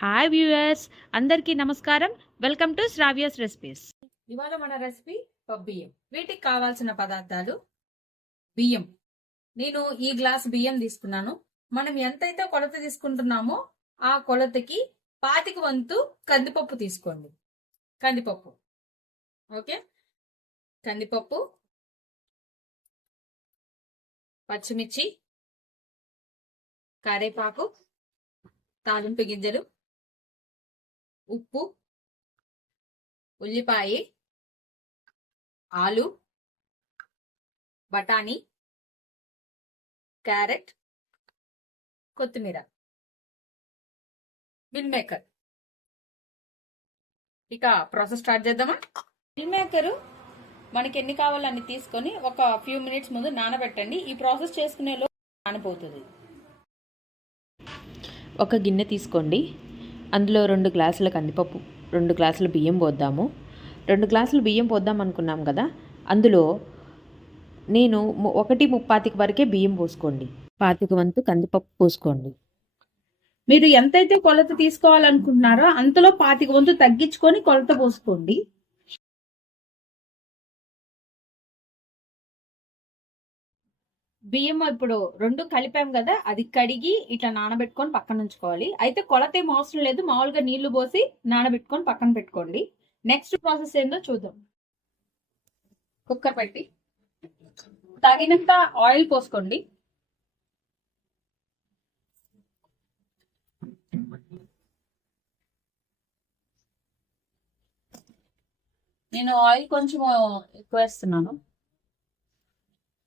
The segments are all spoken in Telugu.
హాయ్ వ్యూయర్స్, అందరికీ నమస్కారం. Welcome to Sravya's recipes. ఇవాళ మన రెసిపీ బియ్యం. వీటికి కావాల్సిన పదార్థాలు: బియ్యం. నేను ఈ గ్లాస్ బియ్యం తీసుకున్నాను. మనం ఎంతైతే కొలత తీసుకుంటున్నామో ఆ కొలతకి 25 వంతు కందిపప్పు తీసుకోండి. కందిపప్పు, ఓకే. కందిపప్పు, పచ్చిమిర్చి, కరివేపాకు, తాలింపు గింజలు, ఉప్పు, ఉల్లిపాయ, ఆలు, బఠానీ, క్యారెట్, కొత్తిమీర, మిల్ మేకర్. ఇక ప్రాసెస్ స్టార్ట్ చేద్దామా? మిల్ మేకరు మనకి ఎన్ని కావాలో అన్ని తీసుకొని ఒక ఫ్యూ మినిట్స్ ముందు నానబెట్టండి. ఈ ప్రాసెస్ చేసుకునేలో నానబోతుంది. ఒక గిన్నె తీసుకోండి. అందులో 2 గ్లాసుల కందిపప్పు, 2 గ్లాసుల బియ్యం పోద్దాము. 2 గ్లాసుల బియ్యం పోద్దాం అనుకున్నాం కదా, అందులో నేను 1/35 వరకే బియ్యం పోసుకోండి. 25 వంతు కందిపప్పు పోసుకోండి. మీరు ఎంతైతే కొలత తీసుకోవాలనుకుంటున్నారో అంతలో 25 వంతు తగ్గించుకొని కొలత పోసుకోండి. బియ్యం ఇప్పుడు 2 కలిపాం కదా, అది కడిగి ఇట్లా నానబెట్టుకొని పక్కన ఉంచుకోవాలి. అయితే కొలత ఏం అవసరం లేదు, మామూలుగా నీళ్లు పోసి నానబెట్టుకొని పక్కన పెట్టుకోండి. నెక్స్ట్ ప్రాసెస్ ఏందో చూద్దాం. కుక్కర్ పెట్టి తగినంత ఆయిల్ పోసుకోండి. నేను ఆయిల్ కొంచెం ఎక్కువ వేస్తున్నాను,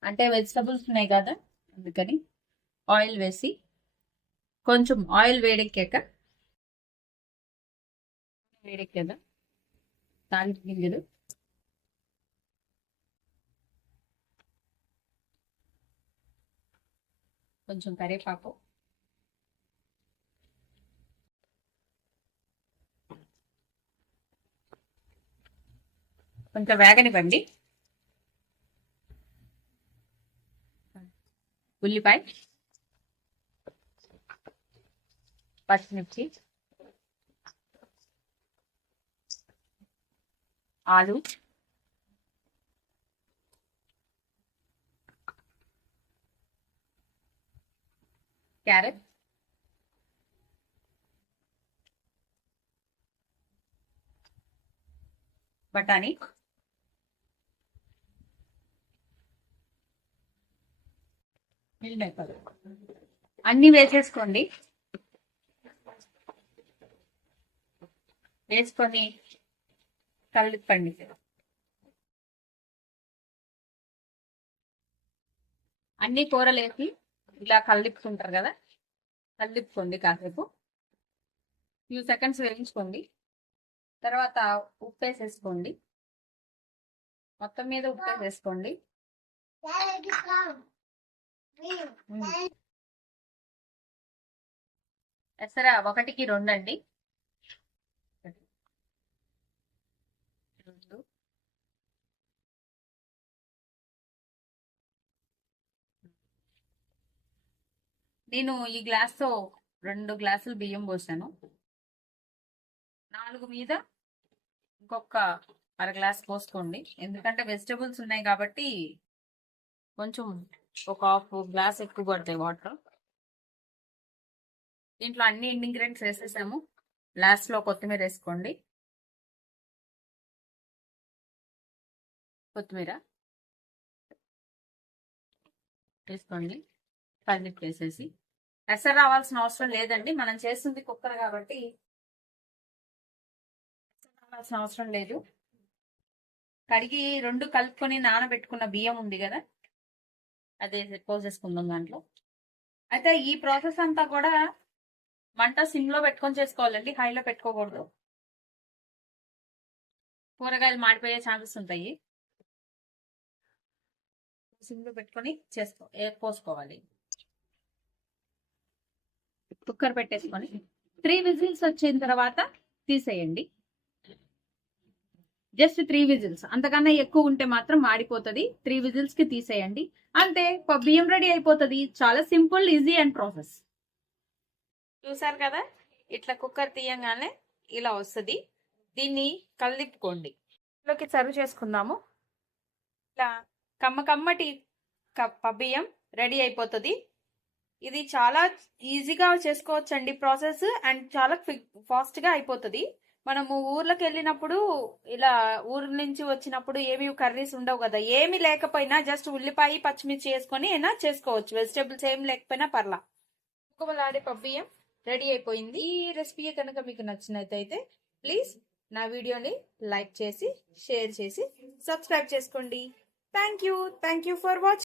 అంటే వెజిటబుల్స్ ఉన్నాయి కదా అందుకని. ఆయిల్ వేసి కొంచెం ఆయిల్ వేడెక్కాక తాలింపు గింజలు, కొంచెం కరివేపాకు, కొంచెం వేగనివ్వండి. ఉల్లిపాయ, పచ్చిమిర్చి, ఆలు, క్యారెట్, బఠానీ, మిల్ మేకర్ అన్ని వేసేసుకోండి. వేసుకొని కలుపుకోండి. అన్ని కూరలు వేసి ఇలా కలుపుకుంటారు కదా, కలుపుకోండి. కాసేపు ఫ్యూ సెకండ్స్ వేయించుకోండి. తర్వాత ఉప్పు వేసేసుకోండి. మొత్తం మీద ఉప్పు వేసేసుకోండి. ఎసరా 1కి 2 అండి. 2. నేను ఈ గ్లాస్తో 2 గ్లాసులు బియ్యం పోసాను. 4 మీద ఇంకొక అర గ్లాస్ పోసుకోండి, ఎందుకంటే వెజిటబుల్స్ ఉన్నాయి కాబట్టి కొంచెం ఒక హాఫ్ గ్లాస్ ఎక్కువ పడతాయి వాటర్. దీంట్లో అన్ని ఇంగ్రీడియంట్స్ వేసేసాము. లాస్ట్లో కొత్తిమీర వేసుకోండి. కొత్తిమీర వేసుకోండి. పల్లికి వేసేసి ఎసరు రావాల్సిన అవసరం లేదండి, మనం చేస్తుంది కుక్కర్ కాబట్టి రావాల్సిన అవసరం లేదు. కడిగి 2 కలుపుకొని నానబెట్టుకున్న బియ్యం ఉంది కదా, అదే పోసేసుకుందాం దాంట్లో. అయితే ఈ ప్రాసెస్ అంతా కూడా మంట సిమ్లో పెట్టుకొని చేసుకోవాలండి, హైలో పెట్టుకోకూడదు. కూరగాయలు మాడిపోయే ఛాన్సెస్ ఉంటాయి. సిమ్లో పెట్టుకొని పోసుకోవాలి. కుక్కర్ పెట్టేసుకొని 3 విజిల్స్ వచ్చిన తర్వాత తీసేయండి. జస్ట్ 3 విజిల్స్, అంతకన్నా ఎక్కువ ఉంటే మాత్రం మాడిపోతుంది. 3 విజిల్స్ కి తీసేయండి, అంతే. బియ్యం రెడీ అయిపోతుంది. చాలా సింపుల్, ఈజీ అండ్ ప్రాసెస్. చూసారు కదా, ఇట్లా కుక్కర్ తీయంగానే ఇలా వస్తుంది. దీన్ని కలిపుకోండి. ఇంట్లోకి సర్వ్ చేసుకుందాము. ఇలా కమ్మటి బియ్యం రెడీ అయిపోతుంది. ఇది చాలా ఈజీగా చేసుకోవచ్చండి ప్రాసెస్, అండ్ చాలా ఫాస్ట్ గా అయిపోతుంది. మనము ఊర్లోకి వెళ్ళినప్పుడు ఇలా ఊరు నుంచి వచ్చినప్పుడు ఏమి కర్రీస్ ఉండవు కదా, ఏమి లేకపోయినా జస్ట్ ఉల్లిపాయ పచ్చిమిర్చి వేసుకొని అయినా చేసుకోవచ్చు. వెజిటేబుల్స్ ఏమి లేకపోయినా పర్లా. కుక్కలాడే బియ్యం రెడీ అయిపోయింది. ఈ రెసిపీ కనుక మీకు నచ్చినట్లయితే ప్లీజ్ నా వీడియోని లైక్ చేసి, షేర్ చేసి, సబ్స్క్రైబ్ చేసుకోండి. Thank you for watching.